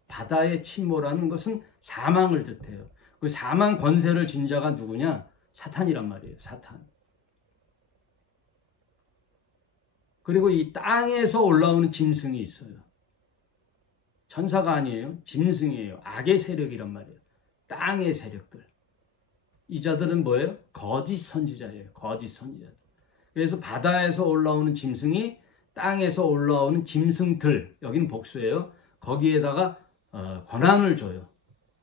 바다에 침몰하는 것은 사망을 뜻해요. 그 사망 권세를 진 자가 누구냐? 사탄이란 말이에요. 사탄. 그리고 이 땅에서 올라오는 짐승이 있어요. 천사가 아니에요. 짐승이에요. 악의 세력이란 말이에요. 땅의 세력들. 이 자들은 뭐예요? 거짓 선지자예요. 거짓 선지자. 그래서 바다에서 올라오는 짐승이 땅에서 올라오는 짐승들, 여기는 복수예요. 거기에다가 권한을 줘요.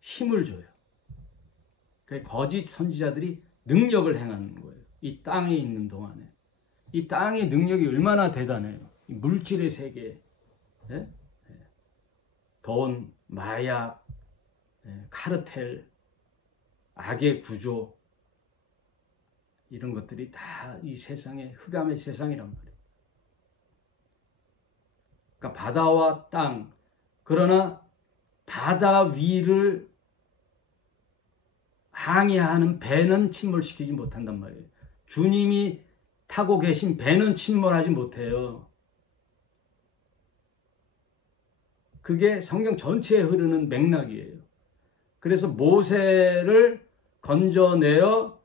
힘을 줘요. 그 거짓 선지자들이 능력을 행하는 거예요. 이 땅에 있는 동안에. 이 땅의 능력이 얼마나 대단해요. 이 물질의 세계, 예? 돈, 마약, 카르텔, 악의 구조, 이런 것들이 다 이 세상의 흑암의 세상이란 말이에요. 그러니까 바다와 땅, 그러나 바다 위를 항해하는 배는 침몰시키지 못한단 말이에요. 주님이 타고 계신 배는 침몰하지 못해요. 그게 성경 전체에 흐르는 맥락이에요. 그래서 모세를 건져내어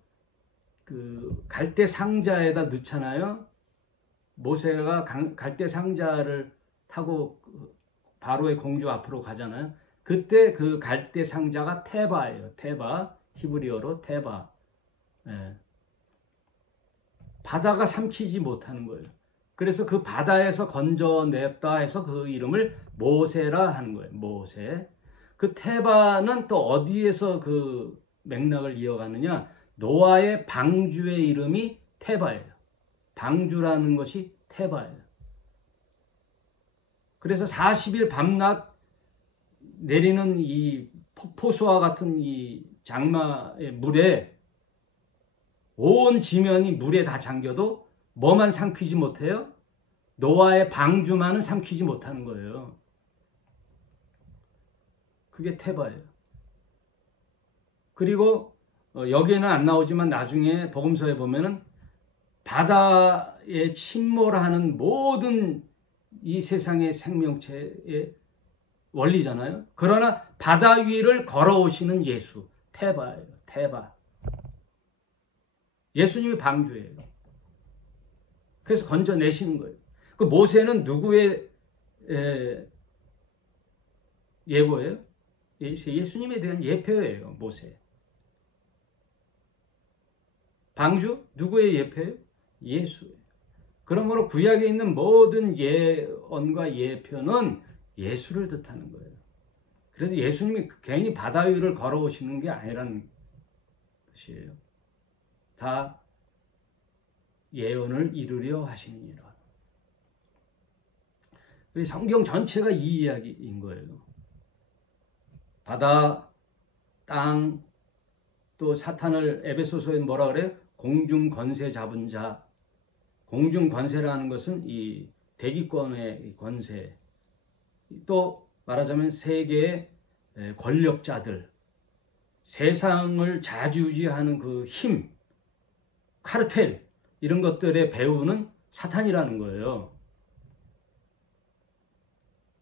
그 갈대 상자에다 넣잖아요. 모세가 갈대 상자를 타고 바로의 공주 앞으로 가잖아요. 그때 그 갈대 상자가 테바예요. 테바. 히브리어로 테바. 예. 바다가 삼키지 못하는 거예요. 그래서 그 바다에서 건져냈다 해서 그 이름을 모세라 하는 거예요. 모세. 그 테바는 또 어디에서 그 맥락을 이어가느냐? 노아의 방주의 이름이 테바예요. 방주라는 것이 테바예요. 그래서 40일 밤낮 내리는 이 폭포수와 같은 이 장마의 물에 온 지면이 물에 다 잠겨도 뭐만 삼키지 못해요? 노아의 방주만은 삼키지 못하는 거예요. 그게 테바예요. 그리고 여기에는 안 나오지만 나중에 복음서에 보면은 바다에 침몰하는 모든 이 세상의 생명체의 원리잖아요. 그러나 바다 위를 걸어오시는 예수, 테바예요. 테바. 예수님이 방주예요. 그래서 건져내시는 거예요. 그 모세는 누구의 예고예요? 예수님에 대한 예표예요. 모세. 방주? 누구의 예표예요? 예수예요. 그러므로 구약에 있는 모든 예언과 예표는 예수를 뜻하는 거예요. 그래서 예수님이 괜히 바다 위를 걸어오시는 게 아니라는 뜻이에요. 다 예언을 이루려 하시니라. 성경 전체가 이 이야기인 거예요. 바다, 땅, 또 사탄을 에베소서에 뭐라 그래요? 공중 권세 잡은 자. 공중 권세라는 것은 이 대기권의 권세. 또 말하자면 세계의 권력자들, 세상을 좌지우지하는 그 힘, 카르텔, 이런 것들의 배후는 사탄이라는 거예요.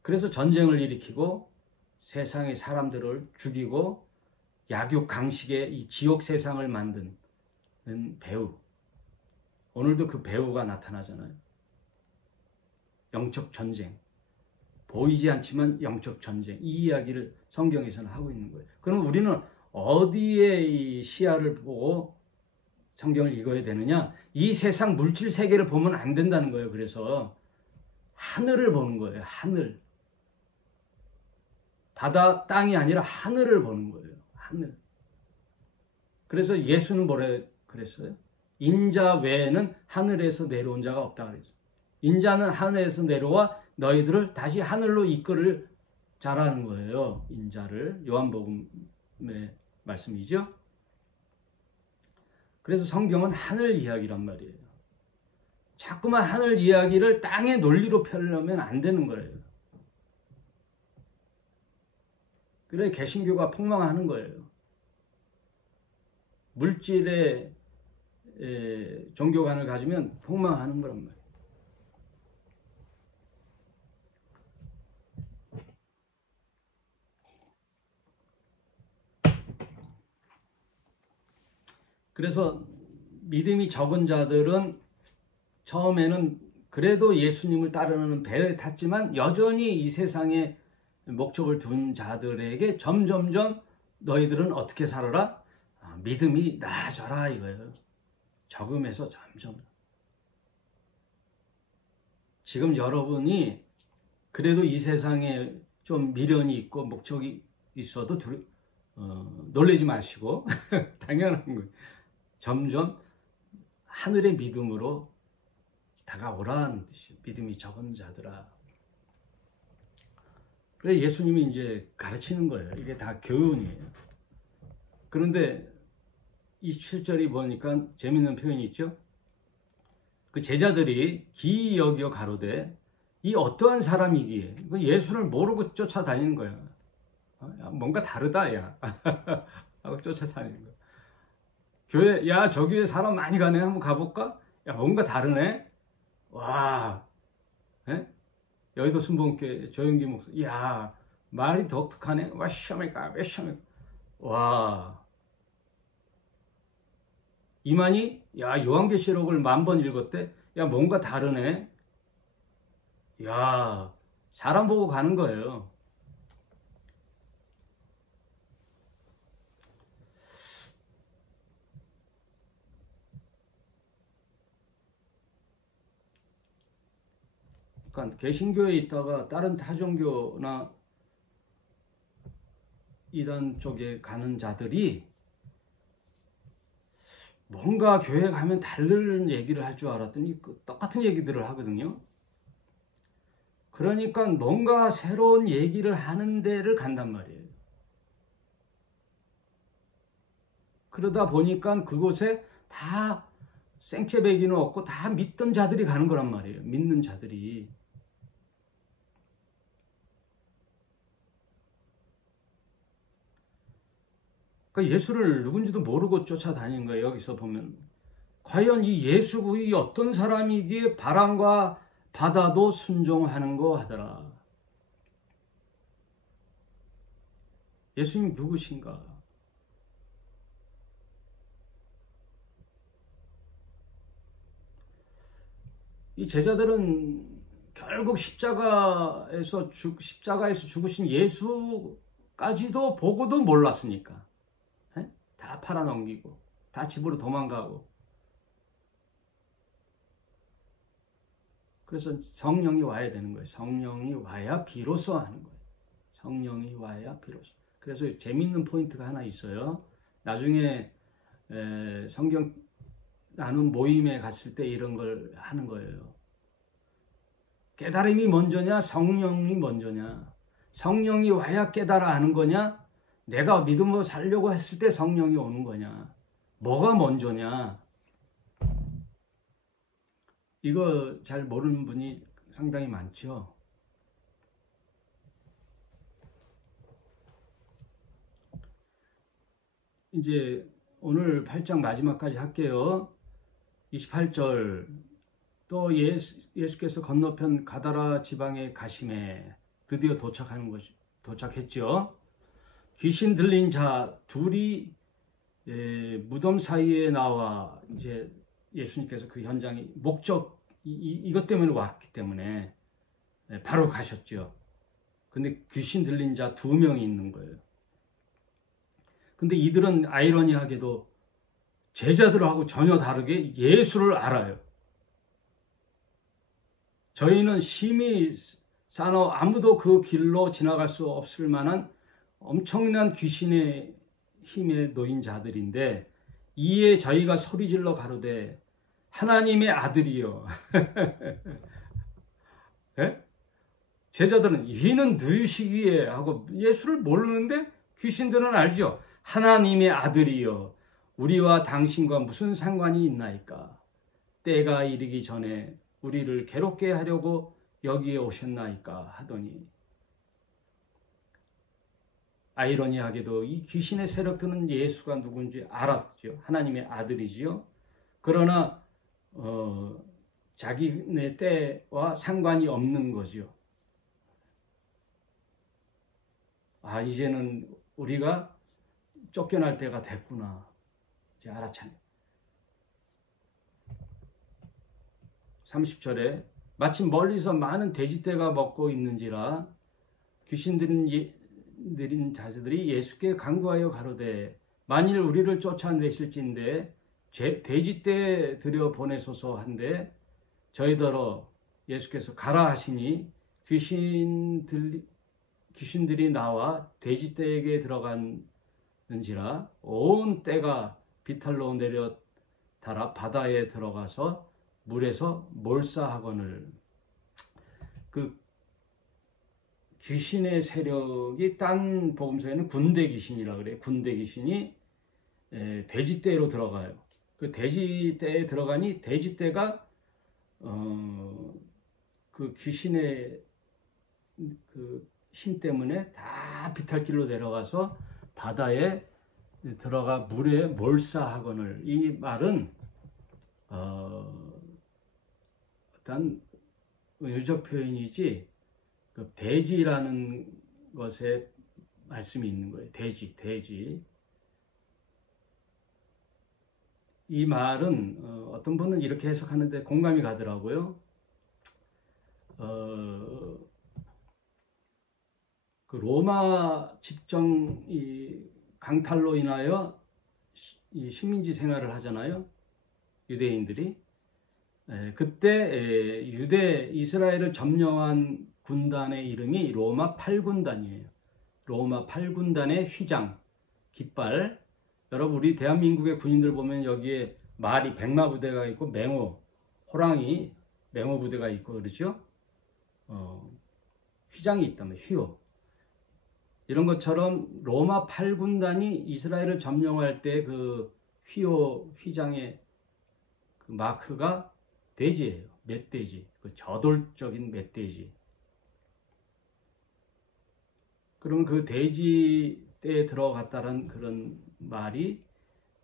그래서 전쟁을 일으키고 세상의 사람들을 죽이고 약육강식의 이 지옥 세상을 만드는 배우. 오늘도 그 배우가 나타나잖아요. 영적 전쟁. 보이지 않지만 영적 전쟁. 이 이야기를 성경에서는 하고 있는 거예요. 그럼 우리는 어디에 이 시야를 보고 성경을 읽어야 되느냐? 이 세상 물질 세계를 보면 안 된다는 거예요. 그래서 하늘을 보는 거예요. 하늘. 바다, 땅이 아니라 하늘을 보는 거예요. 하늘. 그래서 예수는 뭐라 그랬어요? 인자 외에는 하늘에서 내려온 자가 없다 그랬어요. 인자는 하늘에서 내려와 너희들을 다시 하늘로 이끌을 자라는 거예요. 인자를. 요한복음의 말씀이죠. 그래서 성경은 하늘 이야기란 말이에요. 자꾸만 하늘 이야기를 땅의 논리로 펴려면 안 되는 거예요. 그래 개신교가 폭망하는 거예요. 물질의 종교관을 가지면 폭망하는 거란 말이에요. 그래서 믿음이 적은 자들은 처음에는 그래도 예수님을 따르는 배에 탔지만 여전히 이 세상에 목적을 둔 자들에게 점점점 너희들은 어떻게 살아라? 믿음이 나아져라 이거예요. 적음에서 점점. 지금 여러분이 그래도 이 세상에 좀 미련이 있고 목적이 있어도 놀라지 마시고 당연한 거예요. 점점 하늘의 믿음으로 다가오라는 뜻이에요. 믿음이 적은 자들아. 그래 예수님이 이제 가르치는 거예요. 이게 다 교훈이에요. 그런데 27절이 보니까 재밌는 표현이 있죠. 그 제자들이 기이 여겨 가로되 이 어떠한 사람이기에 예수를 모르고 쫓아다니는 거야. 뭔가 다르다 야 하고 쫓아다니는 거야. 교회 야 저 교회 사람 많이 가네 한번 가볼까? 야 뭔가 다르네. 와 에? 여의도 순복음교회 조영기 목사 야 말이 독특하네. 와 시험일까 왜 시험일까. 와 이만희 야 요한계시록을 10,000번 읽었대. 야 뭔가 다르네. 야 사람 보고 가는 거예요. 그러니까 개신교에 있다가 다른 타종교나 이단 쪽에 가는 자들이 뭔가 교회 가면 다른 얘기를 할 줄 알았더니 똑같은 얘기들을 하거든요. 그러니까 뭔가 새로운 얘기를 하는 데를 간단 말이에요. 그러다 보니까 그곳에 다 생채배기는 없고 다 믿던 자들이 가는 거란 말이에요. 믿는 자들이. 그러니까 예수를 누군지도 모르고 쫓아다니는 거예요. 여기서 보면 과연 이 예수의 어떤 사람이기에 바람과 바다도 순종하는 거 하더라. 예수님 누구신가? 이 제자들은 결국 십자가에서 죽으신 예수까지도 보고도 몰랐으니까 다 팔아넘기고 다 집으로 도망가고. 그래서 성령이 와야 되는 거예요. 성령이 와야 비로소 하는 거예요. 성령이 와야 비로소. 그래서 재밌는 포인트가 하나 있어요. 나중에 성경 나눔 모임에 갔을 때 이런 걸 하는 거예요. 깨달음이 먼저냐 성령이 먼저냐. 성령이 와야 깨달아 아는 거냐, 내가 믿음으로 살려고 했을 때 성령이 오는 거냐, 뭐가 먼저냐. 이거 잘 모르는 분이 상당히 많죠. 이제 오늘 8장 마지막까지 할게요. 28절 또 예수께서 건너편 가다라 지방에 가심에 드디어 도착했죠. 귀신 들린 자 둘이 무덤 사이에 나와 이제 예수님께서 그 현장에 이것 때문에 왔기 때문에 바로 가셨죠. 근데 귀신 들린 자 2명이 있는 거예요. 근데 이들은 아이러니하게도 제자들하고 전혀 다르게 예수를 알아요. 저희는 심히 싸워 아무도 그 길로 지나갈 수 없을 만한 엄청난 귀신의 힘에 놓인 자들인데, 이에 저희가 소리질러 가로되 하나님의 아들이여. 예? 제자들은 이는 누구시기에 하고 예수를 모르는데 귀신들은 알죠. 하나님의 아들이여, 우리와 당신과 무슨 상관이 있나이까? 때가 이르기 전에 우리를 괴롭게 하려고 여기에 오셨나이까 하더니, 아이러니하게도 이 귀신의 세력들은 예수가 누군지 알았죠. 하나님의 아들이지요. 그러나 자기네 때와 상관이 없는 거죠. 이제는 우리가 쫓겨날 때가 됐구나, 이제 알아차네. 30절에 마침 멀리서 많은 돼지떼가 먹고 있는지라 귀신 들인 자들이 예수께 간구하여 가로되 만일 우리를 쫓아내실진데 돼지떼에 들여 보내소서 한데, 저희더러 예수께서 가라 하시니 귀신들이 나와 돼지떼에게 들어갔는지라 온 떼가 비탈로 내려 달아 바다에 들어가서 물에서 몰사하거늘. 그 귀신의 세력이 딴 복음서에는 군대 귀신이라 그래요. 군대 귀신이 돼지떼로 들어가요. 그 돼지떼에 들어가니 돼지떼가 그 귀신의 그 힘 때문에 다 비탈길로 내려가서 바다에 들어가 물에 몰사하거늘. 이 말은 어떤 의적 표현이지 그 돼지라는 것에 말씀이 있는 거예요. 돼지. 이 말은 어떤 분은 이렇게 해석하는데 공감이 가더라고요. 그 로마 집정 강탈로 인하여 이 식민지 생활을 하잖아요. 유대인들이. 그때 이스라엘을 점령한 군단의 이름이 로마 8군단이에요. 로마 8군단의 휘장, 깃발. 여러분, 우리 대한민국의 군인들 보면 여기에 말이 백마 부대가 있고 호랑이 맹호 부대가 있고 그렇죠. 휘장이 있다면 휘호. 이런 것처럼 로마 8군단이 이스라엘을 점령할 때 그 휘장의 그 마크가 돼지예요. 멧돼지. 그 저돌적인 멧돼지. 그러면 그 돼지 떼에 들어갔다는 그런 말이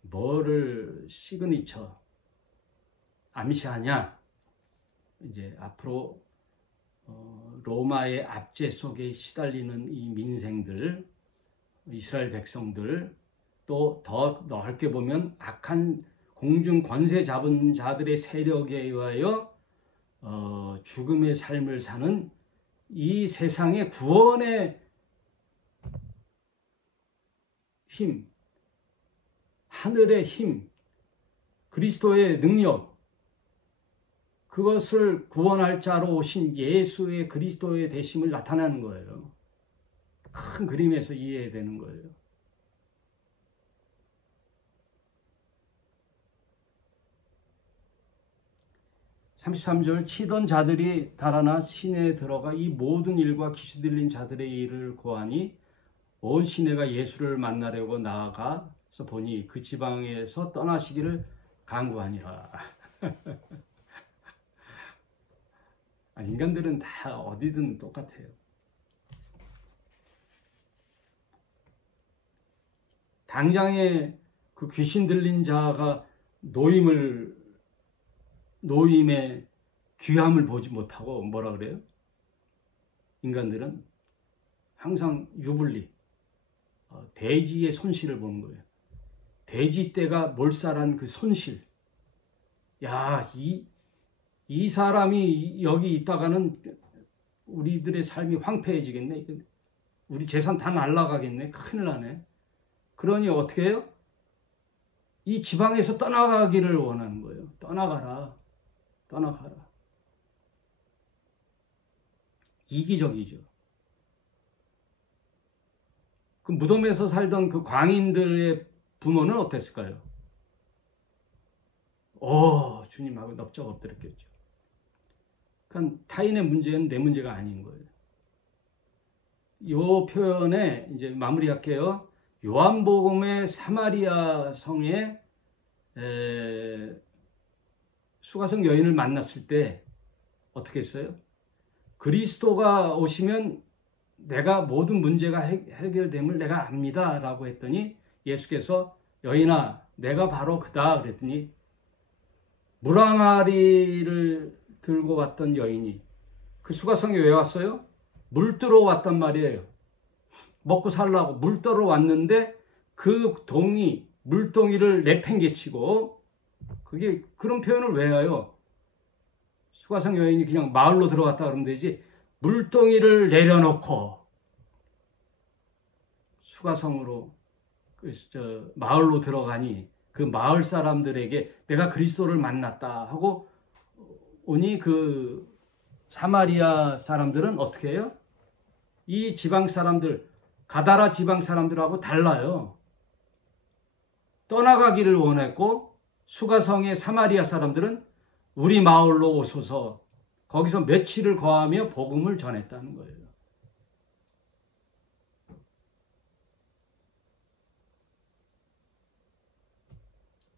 뭐를 시그니처 암시하냐? 이제 앞으로 로마의 압제 속에 시달리는 이 민생들, 이스라엘 백성들, 또 더 넓게 보면 악한 공중 권세 잡은 자들의 세력에 의하여 죽음의 삶을 사는 이 세상의 구원의 힘, 하늘의 힘, 그리스도의 능력, 그것을 구원할 자로 오신 예수의 그리스도의 되심을 나타내는 거예요. 큰 그림에서 이해해야 되는 거예요. (33절) 치던 자들이 달아나 시내에 들어가 이 모든 일과 귀신 들린 자들의 일을 고하니 온 시내가 예수를 만나려고 나아가서 보니 그 지방에서 떠나시기를 간구하니라. 인간들은 다 어디든 똑같아요. 당장에 그 귀신 들린 자가 노임의 귀함을 보지 못하고 뭐라 그래요? 인간들은 항상 유불리, 돼지의 손실을 보는 거예요. 돼지 떼가 몰살한 그 손실. 야, 이 사람이 여기 있다가는 우리들의 삶이 황폐해지겠네. 우리 재산 다 날아가겠네. 큰일 나네. 그러니 어떻게 해요? 이 지방에서 떠나가기를 원하는 거예요. 떠나가라. 떠나가라. 이기적이죠. 그 무덤에서 살던 그 광인들의 부모는 어땠을까요? 주님하고 넙적 엎드렸겠죠. 그러니까 타인의 문제는 내 문제가 아닌 거예요. 이 표현에 이제 마무리할게요. 요한복음의 사마리아 성에 수가성 여인을 만났을 때 어떻게 했어요? 그리스도가 오시면 내가 모든 문제가 해결됨을 내가 압니다 라고 했더니 예수께서 여인아 내가 바로 그다 그랬더니 물항아리를 들고 왔던 여인이 그 수가성에 왜 왔어요? 물 뜨러 왔단 말이에요. 먹고 살라고 물 떠러 왔는데 그 물동이를 내팽개치고 그게 그런 표현을 왜 해요? 수가성 여인이 그냥 마을로 들어갔다 그러면 되지 물동이를 내려놓고 수가성으로 마을로 들어가니 그 마을 사람들에게 내가 그리스도를 만났다 하고 오니 그 사마리아 사람들은 어떻게 해요? 이 지방 사람들 가다라 지방 사람들하고 달라요. 떠나가기를 원했고 수가성의 사마리아 사람들은 우리 마을로 오소서 거기서 며칠을 거하며 복음을 전했다는 거예요.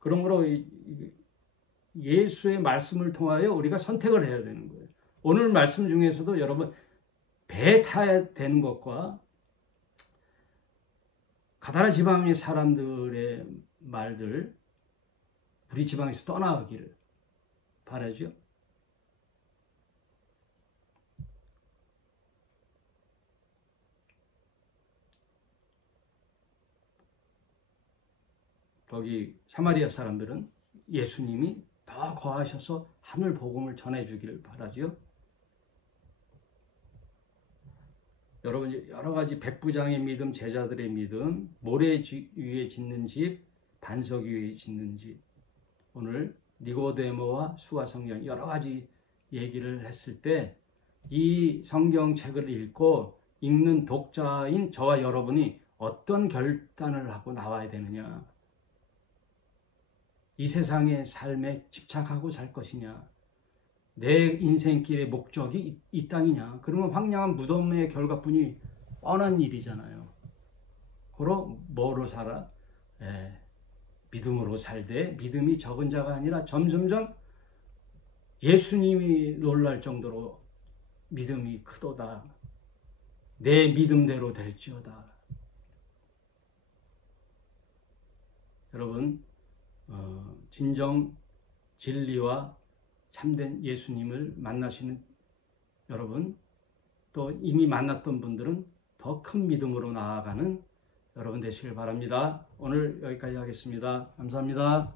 그러므로 예수의 말씀을 통하여 우리가 선택을 해야 되는 거예요. 오늘 말씀 중에서도 여러분 배 타야 되는 것과 가다라 지방의 사람들의 말들 우리 지방에서 떠나가기를 바라죠. 거기 사마리아 사람들은 예수님이 더 거하셔서 하늘 복음을 전해주기를 바라죠. 여러분 여러 가지 백부장의 믿음, 제자들의 믿음, 모래 위에 짓는 집, 반석 위에 짓는 집. 오늘 니고데모와 수가성령 여러 가지 얘기를 했을 때 이 성경책을 읽는 독자인 저와 여러분이 어떤 결단을 하고 나와야 되느냐. 이 세상의 삶에 집착하고 살 것이냐. 내 인생길의 목적이 이 땅이냐. 그러면 황량한 무덤의 결과뿐이 뻔한 일이잖아요. 그럼 뭐로 살아? 믿음으로 살되 믿음이 적은 자가 아니라 점점점 예수님이 놀랄 정도로 믿음이 크도다. 내 믿음대로 될지어다. 여러분 진정 진리와 참된 예수님을 만나시는 여러분 또 이미 만났던 분들은 더 큰 믿음으로 나아가는 여러분 되시길 바랍니다. 오늘 여기까지 하겠습니다. 감사합니다.